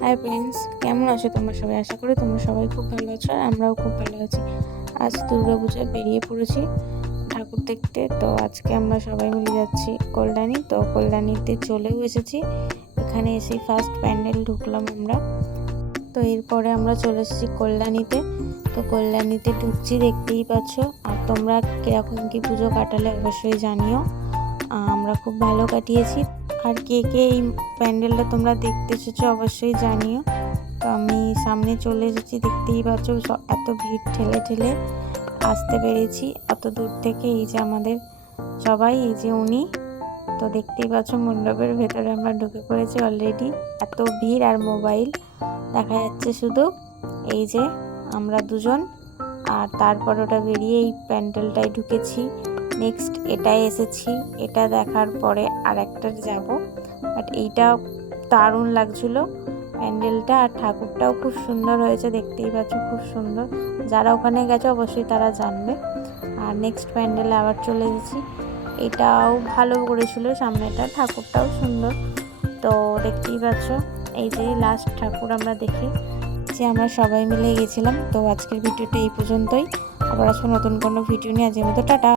Hi friends, কেমন আছো তোমরা সবাই? আশা করি তোমরা সবাই খুব ভালো আছো আর আমরাও খুব ভালো আছি। আজ দুর্গাপূজায় বেরিয়ে পড়েছি ঠাকুর দেখতে। তো আজকে আমরা সবাই মিলে যাচ্ছি কল্যাণী। তো কল্যাণীতে চলেও এসেছি। এখানে এসে ফার্স্ট প্যান্ডেল ঢুকলাম আমরা। তো এরপরে আমরা চলে এসেছি কল্যাণীতে। তো কল্যাণীতে ঢুকছি, দেখতেই পাচ্ছ। আর তোমরা কীরকম কী পুজো কাটালে অবশ্যই জানিও। আমরা খুব ভালো কাটিয়েছি। আর কে কে এই প্যান্ডেলটা তোমরা দেখতে এসেছো অবশ্যই জানিও। তো আমি সামনে চলে এসেছি, দেখতেই পাচ্ছ এত ভিড় ঠেলে ঠেলে আসতে পেরেছি এত দূর থেকে। এই যে আমাদের সবাই, এই যে উনি। তো দেখতেই পাচ্ছ মণ্ডপের ভেতরে আমরা ঢুকে পড়েছি অলরেডি। এত ভিড় আর মোবাইল দেখা যাচ্ছে শুধু। এই যে আমরা দুজন, আর তারপর ওটা বেরিয়ে এই প্যান্ডেলটায় ঢুকেছি। নেক্সট এটাই এসেছি, এটা দেখার পরে আর একটা যাব। বাট এইটা দারুণ লাগছিলো প্যান্ডেলটা, আর ঠাকুরটাও খুব সুন্দর হয়েছে, দেখতেই পাচ্ছ খুব সুন্দর। যারা ওখানে গেছে অবশ্যই তারা জানবে। আর নেক্সট প্যান্ডেলে আবার চলে এসেছি। এটাও ভালো করেছিল, সামনেটা ঠাকুরটাও সুন্দর। তো দেখতেই পাচ্ছ এই যে লাস্ট ঠাকুর আমরা দেখে যে আমরা সবাই মিলে গেছিলাম। তো আজকের ভিডিওটা এই পর্যন্তই। আবার আসবো নতুন কোনো ভিডিও নিয়ে। আজকের মতো টাটা।